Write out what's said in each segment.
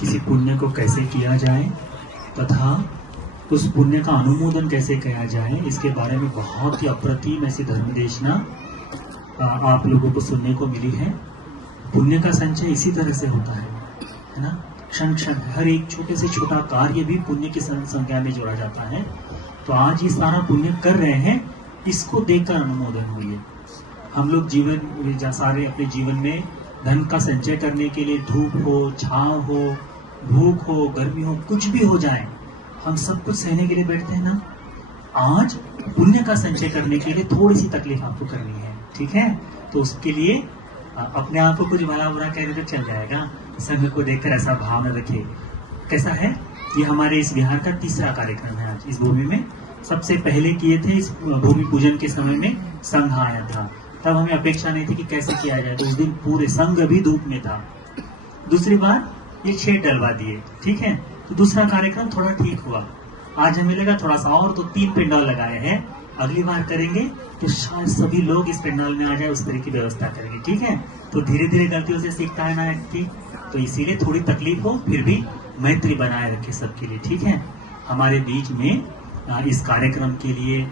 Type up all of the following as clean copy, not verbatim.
किसी पुण्य को कैसे किया जाए तथा उस पुण्य का अनुमोदन कैसे किया जाए, इसके बारे में बहुत ही अप्रतिम ऐसी धर्मदेशना आप लोगों को सुनने को मिली है। पुण्य का संचय इसी तरह से होता है ना। क्षण क्षण हर एक छोटे से छोटा कार्य भी पुण्य की संज्ञा में जोड़ा जाता है। तो आज ये सारा पुण्य कर रहे हैं, इसको देखकर अनुमोदन हुई है। हम लोग जीवन सारे अपने जीवन में धन का संचय करने के लिए धूप हो, छांव हो, भूख हो, गर्मी हो, कुछ भी हो जाए, हम सब कुछ सहने के लिए बैठते हैं ना। आज पुण्य का संचय करने के लिए थोड़ी सी तकलीफ आपको करनी है, ठीक है। तो उसके लिए अपने आप को कुछ भला बुरा कहने तो चल जाएगा, संघ को देखकर ऐसा भाव न रखिए। कैसा है, ये हमारे इस विहार का तीसरा कार्यक्रम है। आज इस भूमि में सबसे पहले किए थे, इस भूमि पूजन के समय में संघ आया था, तब हमें अपेक्षा नहीं थी कि कैसे किया जाए, तो उस दिन पूरे संघ भी धूप में था। दूसरी बार ये शेड डलवा दिए, ठीक है, तो दूसरा कार्यक्रम थोड़ा ठीक हुआ। आज हमें लगा थोड़ा सा और, तो 3 पेंडॉल लगाए हैं। अगली बार करेंगे तो शायद सभी लोग इस पेंडॉल में आ जाए, उस तरह की व्यवस्था करेंगे, ठीक है। तो धीरे धीरे गलतियों से सीखता है ना व्यक्ति, तो इसीलिए थोड़ी तकलीफ हो, फिर भी मैत्री बनाए रखे सबके लिए, ठीक है। हमारे बीच में इस कार्यक्रम के लिए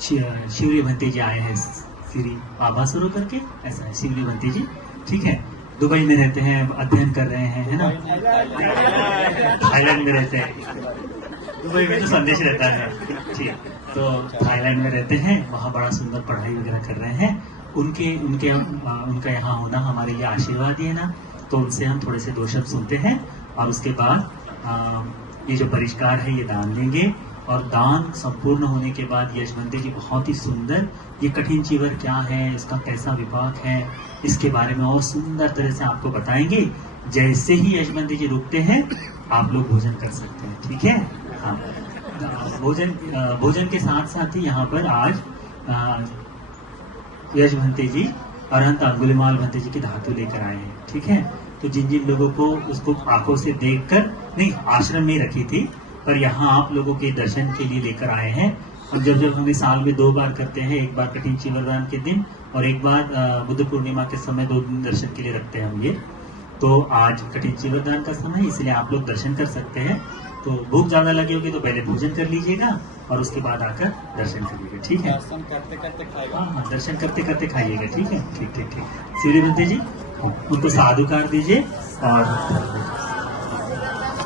शिवरी भंते जी आए हैं, श्री आभा शुरू करके, ऐसा है शिवरी भंते जी, ठीक है। दुबई में रहते हैं, अध्ययन कर रहे हैं, है ना। थाईलैंड में रहते हैं, दुबई में तो संदेश रहता है, ठीक है। तो थाईलैंड में रहते हैं, वहाँ बड़ा सुंदर पढ़ाई वगैरह कर रहे हैं। उनका यहाँ होना हमारे लिए आशीर्वाद ही है ना। तो उनसे हम थोड़े से 2 शब्द सुनते हैं और उसके बाद ये जो परिष्कार है ये दान देंगे। और दान संपूर्ण होने के बाद यशवंती जी बहुत ही सुंदर ये कठिन चीवर क्या है, इसका कैसा विपाक है, इसके बारे में और सुंदर तरह से आपको बताएंगे। जैसे ही यशवंती जी रुकते हैं आप लोग भोजन कर सकते हैं, ठीक है। हाँ, भोजन के साथ साथ ही यहाँ पर आज यशवंती जी अरहंत अंगुलीमाल भंते जी की धातु लेकर आए हैं, ठीक है। तो जिन जिन लोगों को उसको आंखों से देखकर नहीं, आश्रम में रखी थी, पर यहाँ आप लोगों के दर्शन के लिए लेकर आए हैं। और जब हमें साल में 2 बार करते हैं, एक बार कठिन चीवरदान के दिन और एक बार बुद्ध पूर्णिमा के समय 2 दिन दर्शन के लिए रखते हैं हम ये। तो आज कठिन चीवरदान का समय, इसलिए आप लोग दर्शन कर सकते हैं। तो भूख ज्यादा लगी होगी तो पहले भोजन कर लीजिएगा और उसके बाद आकर दर्शन करिएगा, ठीक है। दर्शन करते करते खाएगा। हाँ, दर्शन करते करते खाइएगा, ठीक है, ठीक ठीक ठीक। शिवरी भंते जी उनको साधुकार दीजिए और